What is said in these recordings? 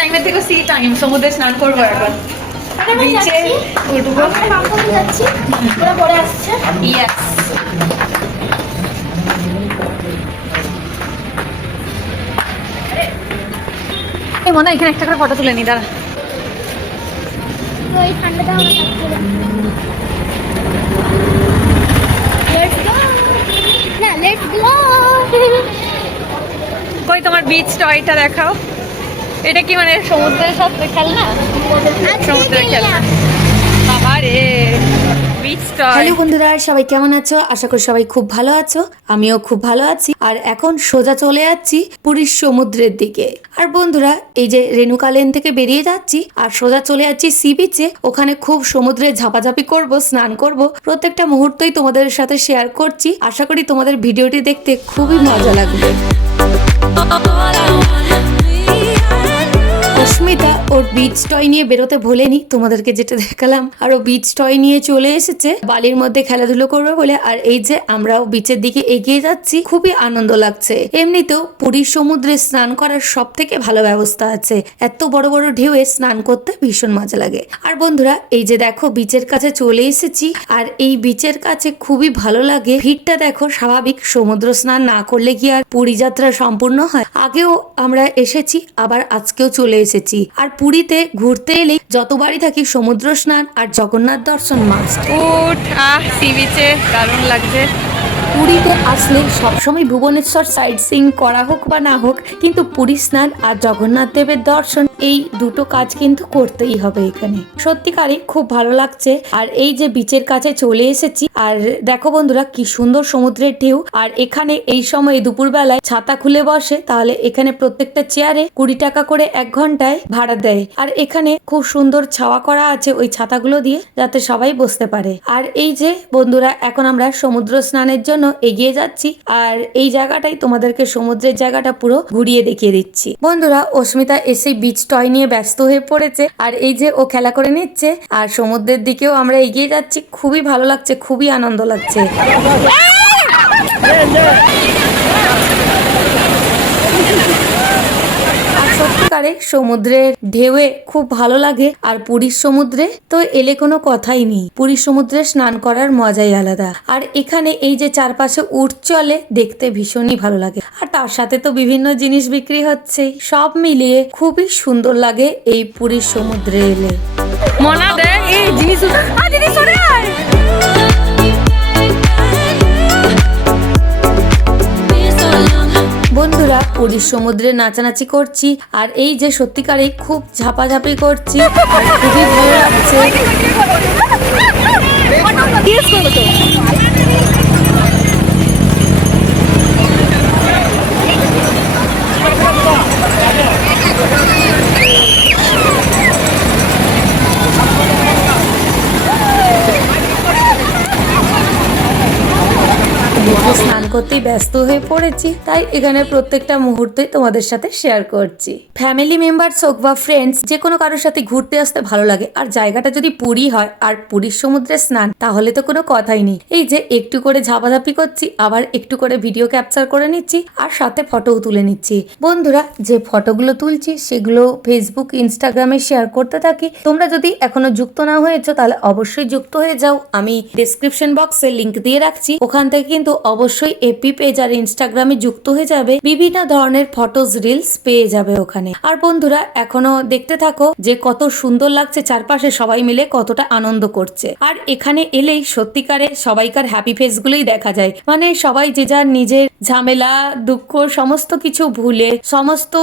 টাইমের থেকে C time, সমুদ্রে স্নান করবো এখন। বিচে উঠবো, যাচ্ছি, ওরা পরে আসছে। ইয়েস। এই মনে হয় এখানে একটা করে ফটো তুলে নি, দাঁড়া। ওই ঠান্ডাটা আমরা থাকতে লেটস গো, না লেটস গো। কই তোমার বিচ টয়টা দেখাও। এটা কি মানে সমুদ্রের সব খেলনা? সমুদ্রের খেলনা। বাবা রে, বিচ টয়। হ্যালো বন্ধুরা, সবাই কেমন আছো? আশা করি সবাই খুব ভালো আছো। আমিও খুব ভালো আছি। আর এখন সোজা চলে যাচ্ছি পুরীর সমুদ্রের দিকে। আর বন্ধুরা, এই যে রেণুকা লেন থেকে বেরিয়ে যাচ্ছি আর সোজা চলে যাচ্ছি সি বিচে। ওখানে খুব সমুদ্রে ঝাপাঝাপি করব, স্নান করব। প্রত্যেকটা মুহূর্তই তোমাদের সাথে শেয়ার করছি। আশা করি তোমাদের ভিডিওটি দেখতে খুবই মজা লাগবে। অস্মিতা ওর বিচ টয় নিয়ে বেরোতে ভোলেনি, তোমাদেরকে যেটা দেখালাম। আর ও বিচ টয় নিয়ে চলে এসেছে বালির মধ্যে খেলাধুলো করবে বলে। আর এই যে আমরাও বিচের দিকে এগিয়ে যাচ্ছি, খুবই আনন্দ লাগছে। এমনিতেও পুরীর সমুদ্রে স্নান করার সব থেকে ভালো ব্যবস্থা আছে। এত বড় বড় ঢেউয়ে স্নান করতে ভীষণ মজা লাগে। আর বন্ধুরা, এই যে দেখো বিচের কাছে চলে এসেছি। আর এই বিচের কাছে খুবই ভালো লাগে। ভিড়টা দেখো, স্বাভাবিক সমুদ্র স্নান না করলে কি আর পুরী যাত্রা সম্পূর্ণ হয়? আগেও আমরা এসেছি, আবার আজকেও চলে এসেছি। আর পুরীতে ঘুরতে এলে যতবারই থাকি সমুদ্র স্নান আর জগন্নাথ দর্শন মাস্ট। সি বিচে দারুণ লাগছে। পুরীতে আসলে সবসময় ভুবনেশ্বর সাইট সিইং করা হোক বা না হোক, কিন্তু পুরী স্নান আর জগন্নাথ দেবের দর্শন, এই দুটো কাজ কিন্তু করতেই হবে এখানে। সত্যিকারই খুব ভালো লাগছে। আর এই যে বিচের কাছে চলে এসেছি, আর দেখো বন্ধুরা কি সুন্দর সমুদ্রের ঢেউ। আর এখানে এই সময় দুপুরবেলায় ছাতা খুলে বসে, তাহলে এখানে প্রত্যেকটা চেয়ারে 20 টাকা করে 1 ঘন্টায় ভাড়া দেয়। আর এখানে খুব সুন্দর ছাওয়া করা আছে ওই ছাতাগুলো দিয়ে, যাতে সবাই বসতে পারে। আর এই যে বন্ধুরা, এখন আমরা সমুদ্র স্নানের জন্য এগিয়ে যাচ্ছি। আর এই জায়গাটাই তোমাদেরকে সমুদ্রের জায়গাটা পুরো ঘুরিয়ে দেখিয়ে দিচ্ছি। বন্ধুরা, অস্মিতা এসে বিচ টয় নিয়ে ব্যস্ত হয়ে পড়েছে। আর এই যে ও খেলা করে নিচ্ছে, আর সমুদ্রের দিকেও আমরা এগিয়ে যাচ্ছি। খুবই ভালো লাগছে, খুবই আনন্দ লাগছে। সত্যিকারে সমুদ্রের ঢেউয়ে খুব ভালো লাগে। আর পুরীর সমুদ্রে তো এলে কোনো কথাই নেই। পুরীর সমুদ্রে স্নান করার মজাই আলাদা। আর এখানে এই যে চারপাশে উট চলে, দেখতে ভীষণই ভালো লাগে। আর তার সাথে তো বিভিন্ন জিনিস বিক্রি হচ্ছে। সব মিলিয়ে খুবই সুন্দর লাগে এই পুরীর সমুদ্রে এলে। মনা দেখ এই জিনিস, দিদি সরে আয়। বন্ধুরা, পুরীর সমুদ্রে নাচানাচি করছি। আর এই যে সত্যিকারে খুব ঝাপাঝাপি করছি, আর খুবই ভালো লাগছে। স্নান করতেই ব্যস্ত হয়ে পড়েছি, তাই এখানে প্রত্যেকটা মুহূর্তে তোমাদের সাথে শেয়ার করছি। ফ্যামিলি মেম্বারস হোক বা ফ্রেন্ডস, যে কোনো কারোর সাথে ঘুরতে আসতে ভালো লাগে। আর জায়গাটা যদি পুরী হয় আর পুরীর সমুদ্রে স্নান, তাহলে তো কোনো কথাই নেই। এই যে একটু করে ঝাপাঝাপি করছি, আবার একটু করে ভিডিও ক্যাপচার করে নিচ্ছি, আর সাথে ফটোও তুলে নিচ্ছি। বন্ধুরা, যে ফটোগুলো তুলছি সেগুলো ফেসবুক, ইনস্টাগ্রামে শেয়ার করতে থাকি। তোমরা যদি এখনো যুক্ত না হয়েছো, তাহলে অবশ্যই যুক্ত হয়ে যাও। আমি ডেসক্রিপশন বক্সে লিংক দিয়ে রাখছি, ওখান থেকে কিন্তু অবশ্যই এপি পেজ আর ইনস্টাগ্রামে যুক্ত হয়ে যাবে। বিভিন্ন ধরনের ফটোজ, রিলস পেয়ে যাবে ওখানে। আর বন্ধুরা, এখনো দেখতে থাকো যে কত সুন্দর লাগছে চারপাশে, সবাই মিলে কতটা আনন্দ করছে। আর এখানে এলেই সত্যিকারে সবাইকার হ্যাপি ফেস গুলোই দেখা যায়। মানে সবাই যে যার নিজের ঝামেলা, দুঃখ সমস্ত কিছু ভুলে, সমস্ত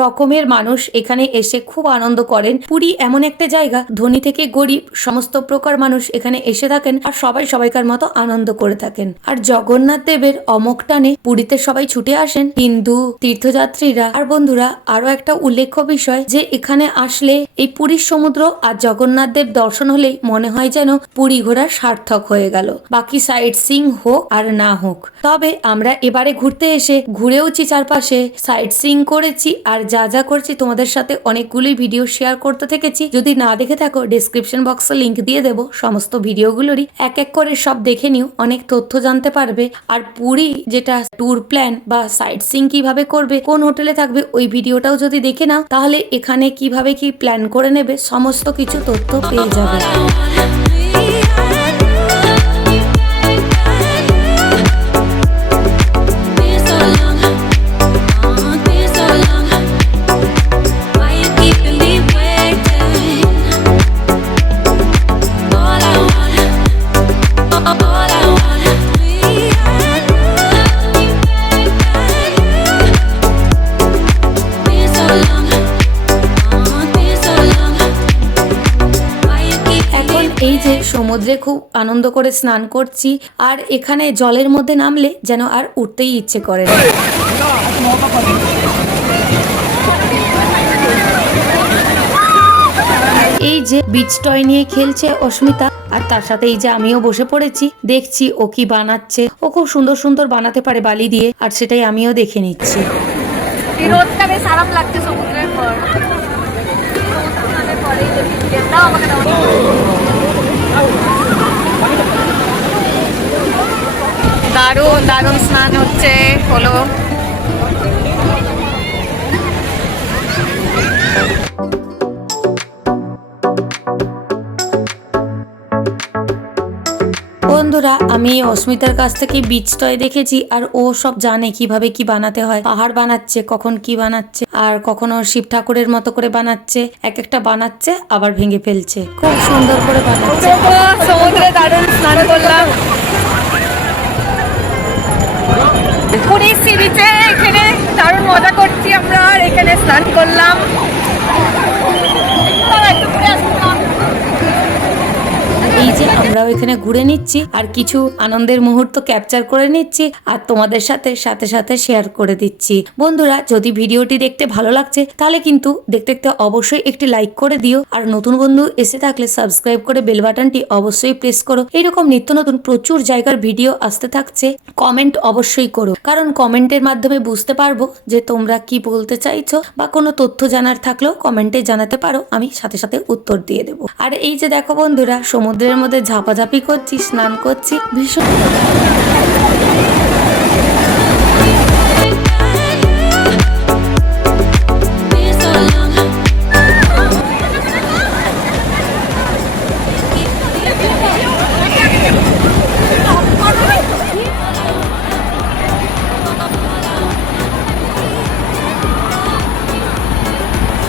রকমের মানুষ এখানে এসে খুব আনন্দ করেন। পুরী এমন একটা জায়গা, ধনী থেকে গরিব সমস্ত প্রকার মানুষ এখানে এসে থাকেন, আর সবাই সবাইকার মতো আনন্দ করে থাকেন। আর জগন্নাথ দেবের অমোঘ টানে পুরীতে সবাই ছুটে আসেন, হিন্দু তীর্থযাত্রীরা। আর বন্ধুরা, আরো একটা উল্লেখ্য বিষয়, যে এখানে আসলে এই পুরীর সমুদ্র আর জগন্নাথ দেব দর্শন হলেই মনে হয় যেন পুরী ঘোরা সার্থক হয়ে গেল, বাকি সাইট সিইং হোক আর না হোক। তবে আমরা এবারে ঘুরতে এসে ঘুরেওছি, চারপাশে সাইট সিইং করেছি, আর যা যা করছি তোমাদের সাথে অনেকগুলোই ভিডিও শেয়ার করতে থেকেছি। যদি না দেখে থাকো, ডেসক্রিপশন বক্সে লিংক দিয়ে দেবো সমস্ত ভিডিওগুলোরই। এক এক করে সব দেখে নিও, অনেক তথ্য জানতে পারবে। আর পুরী পুরী যেটা ট্যুর প্ল্যান বা সাইট সিইং কিভাবে করবে, কোন হোটেলে থাকবে, ওই ভিডিওটাও যদি দেখে নাও তাহলে এখানে কিভাবে কি প্ল্যান করে নেবে সমস্ত কিছু তথ্য পেয়ে যাবে। এই যে সমুদ্রে খুব আনন্দ করে স্নান করছি, আর এখানে জলের মধ্যে নামলে যেন আর উঠতেই ইচ্ছে করে না। এই যে বিচ টয় নিয়ে খেলছে অস্মিতা, আর তার সাথে এই যে আমিও বসে পড়েছি, দেখছি ও কি বানাচ্ছে। ও খুব সুন্দর সুন্দর বানাতে পারে বালি দিয়ে, আর সেটাই আমিও দেখে নিচ্ছি। রোদটা বেশ আরাম লাগছে সমুদ্রের পর। দারুণ দারুণ স্নান হলো। বন্ধুরা, আমি অস্মিতার কাছ থেকে বিচ টয় দেখেছি, আর ও সব জানে কিভাবে কি বানাতে হয়। পাহাড় বানাচ্ছে, কখন কি বানাচ্ছে, আর কখনো শিব ঠাকুরের মতো করে বানাচ্ছে। এক একটা বানাচ্ছে আবার ভেঙে ফেলছে, খুব সুন্দর করে বানাচ্ছে। সমুদ্রে দারুণ স্নান করলাম। পুরী সি বিচে এখানে দারুণ মজা করছি আমরা, আর এখানে স্নান করলাম। এই যে আমরাও এখানে ঘুরে নিচ্ছি, আর কিছু আনন্দের মুহূর্ত ক্যাপচার করে নিচ্ছি, আর তোমাদের সাথে সাথে সাথে শেয়ার করে দিচ্ছি। বন্ধুরা, যদি ভিডিওটি দেখতে ভালো লাগছে তাহলে কিন্তু দেখতে দেখতে অবশ্যই একটি লাইক করে দিও, আর নতুন বন্ধু এসে থাকলে সাবস্ক্রাইব করে বেল বাটনটি অবশ্যই প্রেস করো। এইরকম নিত্য নতুন প্রচুর জায়গার ভিডিও আসতে থাকছে। কমেন্ট অবশ্যই করো, কারণ কমেন্টের মাধ্যমে বুঝতে পারবো যে তোমরা কি বলতে চাইছো, বা কোনো তথ্য জানার থাকলেও কমেন্টে জানাতে পারো, আমি সাথে সাথে উত্তর দিয়ে দেবো। আর এই যে দেখো বন্ধুরা, সমুদ্রের মধ্যে ঝাপাঝাপি করছি, স্নান করছি, ভীষণ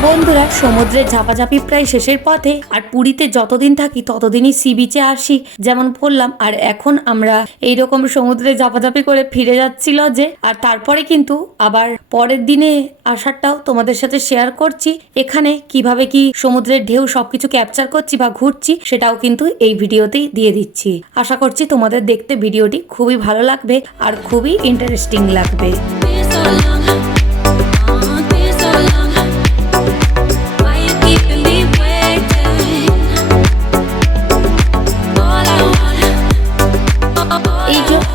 বন্ধুরা, সমুদ্রের ঝাপাঝাপি প্রায় শেষের পথে, আর পুরীতে যতদিন থাকি ততদিনই সি বিচে আসি যেমন বললাম। আর এখন আমরা এইরকম সমুদ্রে ঝাপাঝাপি করে ফিরে যাচ্ছি লজে, আর তারপরে কিন্তু আবার পরের দিনে আসারটাও তোমাদের সাথে শেয়ার করছি। এখানে কিভাবে কি সমুদ্রের ঢেউ সবকিছু ক্যাপচার করছি বা ঘুরছি, সেটাও কিন্তু এই ভিডিওতেই দিয়ে দিচ্ছি। আশা করছি তোমাদের দেখতে ভিডিওটি খুবই ভালো লাগবে আর খুবই ইন্টারেস্টিং লাগবে।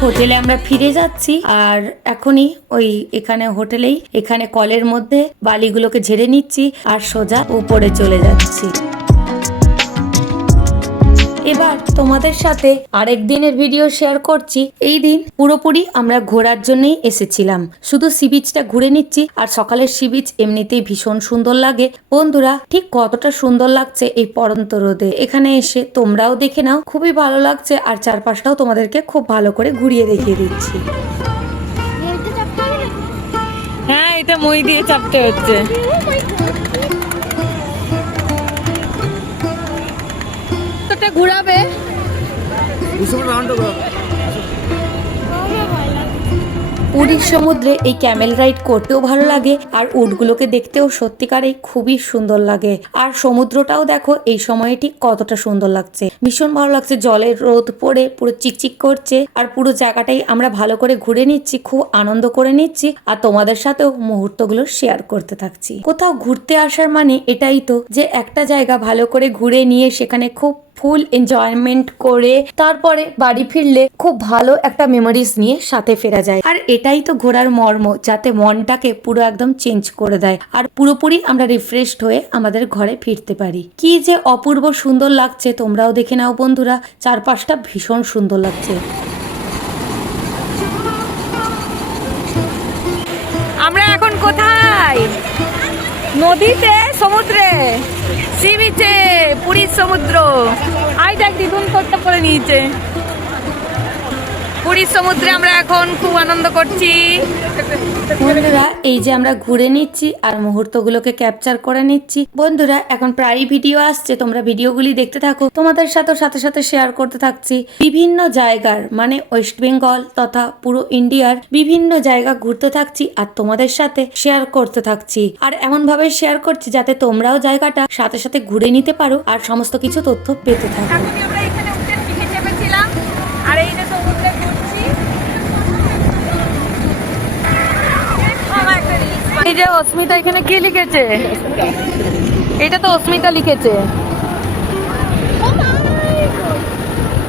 হোটেলে আমরা ফিরে যাচ্ছি, আর এখনই ওই এখানে হোটেলেই এখানে কলের মধ্যে বালিগুলোকে ঝেড়ে নিচ্ছি, আর সোজা উপরে চলে যাচ্ছি। এবার তোমাদের সাথে আরেক দিনের ভিডিও শেয়ার করছি। এই দিন পুরোপুরি আমরা ঘোরার জন্যই এসেছিলাম, শুধু সি বিচটা ঘুরে নিচ্ছি। আর সকালের সি বিচ এমনিতেই ভীষণ সুন্দর লাগে। বন্ধুরা, ঠিক কতটা সুন্দর লাগছে এই পড়ন্ত রোদে। এখানে এসে তোমরাও দেখে নাও, খুবই ভালো লাগছে, আর চারপাশটাও তোমাদেরকে খুব ভালো করে ঘুরিয়ে দেখিয়ে দিচ্ছি। হ্যাঁ, এটা মই দিয়ে চাপতে হচ্ছে। ঘুরাবে পুরীর সমুদ্রে এই ক্যামেল রাইড করতেও ভালো লাগে, আর উটগুলোকে দেখতেও সত্যিকারেই খুবই সুন্দর লাগে। আর সমুদ্রটাও দেখো এই সময়ে ঠিক কতটা সুন্দর লাগছে, ভীষণ ভালো লাগছে। জলের রোদ পড়ে পুরো চিকচিক করছে, আর পুরো জায়গাটাই আমরা ভালো করে ঘুরে নিচ্ছি, খুব আনন্দ করে নিচ্ছি, আর তোমাদের সাথেও মুহূর্তগুলো শেয়ার করতে থাকছি। কোথাও ঘুরতে আসার মানে এটাই তো, যে একটা জায়গা ভালো করে ঘুরে নিয়ে সেখানে খুব ফুল এনজয়মেন্ট করে তারপরে বাড়ি ফিরলে খুব ভালো একটা মেমোরিজ নিয়ে সাথে ফেরা যায়। আর এটাই তো ঘোরার মর্ম, যাতে মনটাকে পুরো একদম চেঞ্জ করে দেয়, আর পুরোপুরি আমরা রিফ্রেশড হয়ে আমাদের ঘরে ফিরতে পারি। কি যে অপূর্ব সুন্দর লাগছে, তোমরাও দেখে নাও বন্ধুরা, চারপাশটা ভীষণ সুন্দর লাগছে। নদীতে, সমুদ্রে, সি বিচে, পুরীর সমুদ্র। আই দেখ দিদুন তোরটা পরে নিয়েছে। পুরীর সমুদ্রে আমরা এখন খুব আনন্দ করছি। বন্ধুরা এই যে আমরা ঘুরে নিচ্ছি আর মুহূর্তগুলোকে ক্যাপচার করে নিচ্ছি। বন্ধুরা এখন প্রায় ভিডিও আসছে, তোমরা ভিডিওগুলি দেখতে থাকো, তোমাদের সাথে সাথে শেয়ার করতে থাকছি বিভিন্ন জায়গার, মানে ওয়েস্ট বেঙ্গল তথা পুরো ইন্ডিয়ার বিভিন্ন জায়গা ঘুরতে থাকছি আর তোমাদের সাথে শেয়ার করতে থাকছি। আর এমন ভাবে শেয়ার করছি যাতে তোমরাও জায়গাটা সাথে সাথে ঘুরে নিতে পারো আর সমস্ত কিছু তথ্য পেতে থাকো। আমরা এখানে উঠে পিঠে চেপেছিলাম আর এই যে সমুদ্রে ঘুরছি। এই যে অস্মিতা এখানে কি লিখেছে? এটা তো অস্মিতা লিখেছে।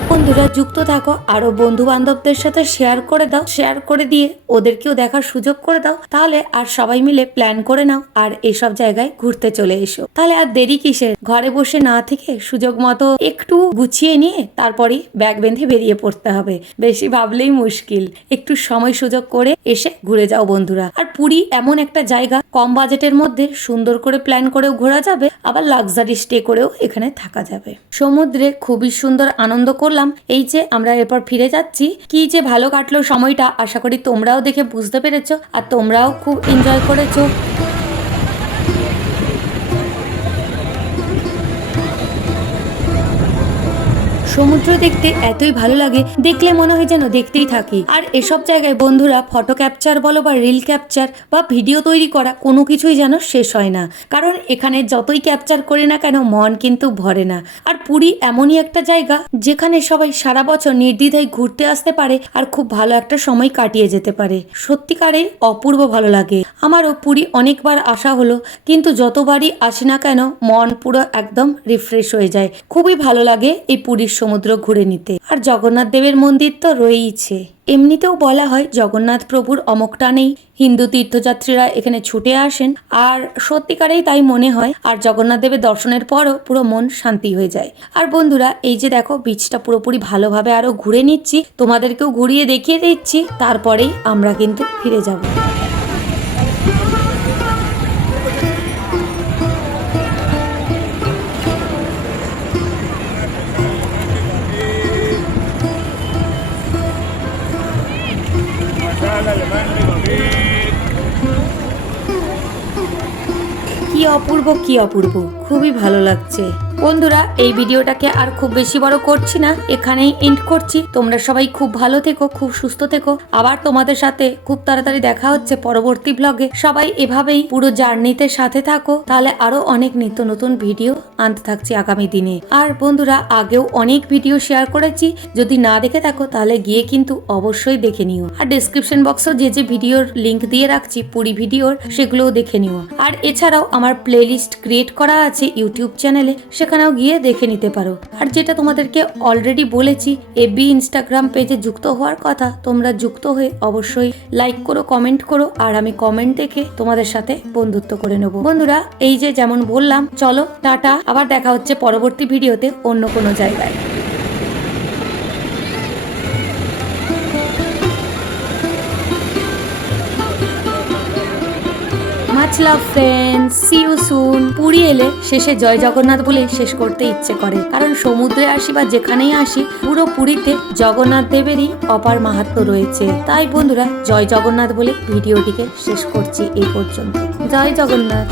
বন্ধুরা যুক্ত থাকো, আরো বন্ধু বান্ধবদের সাথে শেয়ার করে দাও, শেয়ার করে দিয়ে ওদেরকেও দেখার সুযোগ করে দাও, তাহলে আর সবাই মিলে প্ল্যান করে নাও আর এইসব জায়গায় ঘুরতে চলে এসো। তাহলে আর দেরি কিসের, ঘরে বসে না থেকে সুযোগ মতো একটু গুছিয়ে নিয়ে তারপরে ব্যাগ বেঁধে বেরিয়ে পড়তে হবে। বেশি ভাবলেই মুশকিল, একটু সময় সুযোগ করে এসে ঘুরে যাও বন্ধুরা। আর পুরী এমন একটা জায়গা, কম বাজেটের মধ্যে সুন্দর করে প্ল্যান করেও ঘোরা যাবে, আবার লাক্সারি স্টে করেও এখানে থাকা যাবে। সমুদ্রে খুবই সুন্দর আনন্দ করলাম। এই যে আমরা এরপর ফিরে যাচ্ছি, কি যে ভালো কাটলো সময়টা, আশা করি তোমরাও দেখে বুঝতে পেরেছো আর তোমরাও খুব এনজয় করেছো। সমুদ্র দেখতে এতই ভালো লাগে, দেখলে মনে হয় যেন দেখতেই থাকি। আর এসব জায়গায় বন্ধুরা ফটো ক্যাপচার বলো বা রিল ক্যাপচার বা ভিডিও তৈরি করা, কোনো কিছুই যেন শেষ হয় না। কারণ এখানে যতই ক্যাপচার করি না কেন মন কিন্তু ভরে না। আর পুরী এমনই একটা জায়গা যেখানে সবাই সারা বছর নির্দ্বিধায় ঘুরতে আসতে পারে আর খুব ভালো একটা সময় কাটিয়ে যেতে পারে। সত্যিকারের অপূর্ব ভালো লাগে। আমারও পুরী অনেকবার আসা হলো, কিন্তু যতবারই আসি না কেন মন পুরো একদম রিফ্রেশ হয়ে যায়। খুবই ভালো লাগে এই পুরীর সমুদ্র ঘুরে নিতে। আর জগন্নাথ দেবের মন্দির তো রয়েইছে। এমনিতেও বলা হয় জগন্নাথ প্রভুর অমক টানেই হিন্দু তীর্থযাত্রীরা এখানে ছুটে আসেন, আর সত্যিকারেই তাই মনে হয়। আর জগন্নাথ দেবের দর্শনের পরও পুরো মন শান্তি হয়ে যায়। আর বন্ধুরা এই যে দেখো বিচটা পুরোপুরি ভালোভাবে আরো ঘুরে নিচ্ছি, তোমাদেরকেও ঘুরিয়ে দেখিয়ে দিচ্ছি, তারপরেই আমরা কিন্তু ফিরে যাব। কি অপূর্ব, কি অপূর্ব, খুবই ভালো লাগছে। বন্ধুরা এই ভিডিওটাকে আর খুব বেশি বড় করছি না, এখানেই এন্ড করছি। তোমরা সবাই খুব ভালো থেকো, খুব সুস্থ থেকো। আবার তোমাদের সাথে খুব তাড়াতাড়ি দেখা হচ্ছে পরবর্তী ব্লগে। সবাই এভাবেই পুরো জার্নিতে সাথে থাকো, তাহলে আরো অনেক নিত্য নতুন ভিডিও আনতে থাকছি আগামী দিনে। আর বন্ধুরা আগেও অনেক ভিডিও শেয়ার করেছি, যদি না দেখে থাকো তাহলে গিয়ে কিন্তু অবশ্যই দেখে নিও। আর ডেসক্রিপশন বক্সেও যে ভিডিওর লিংক দিয়ে রাখছি পুরী ভিডিওর, সেগুলোও দেখে নিও। আর এছাড়াও আমার প্লেলিস্ট ক্রিয়েট করা আছে ইউটিউব চ্যানেলে, সেখানেও গিয়ে দেখে নিতে পারো। আর যেটা তোমাদেরকে অলরেডি বলেছি, এফবি ইনস্টাগ্রাম পেজে যুক্ত হওয়ার কথা, তোমরা যুক্ত হয়ে অবশ্যই লাইক করো, কমেন্ট করো, আর আমি কমেন্ট দেখে তোমাদের সাথে বন্ধুত্ব করে নেবো। বন্ধুরা এই যে যেমন বললাম, চলো টাটা, আবার দেখা হচ্ছে পরবর্তী ভিডিওতে অন্য কোনো জায়গায়। Much love friends, see you soon. Puri এলে শেষে জয় জগন্নাথ বলে শেষ করতে ইচ্ছে করে, কারণ সমুদ্রে আসি বা যেখানেই আসি, পুরো পুরীতে জগন্নাথ দেবেরই অপার মাহাত্ম্য রয়েছে। তাই বন্ধুরা জয় জগন্নাথ বলে ভিডিওটিকে শেষ করছি এই পর্যন্ত। জয় জগন্নাথ।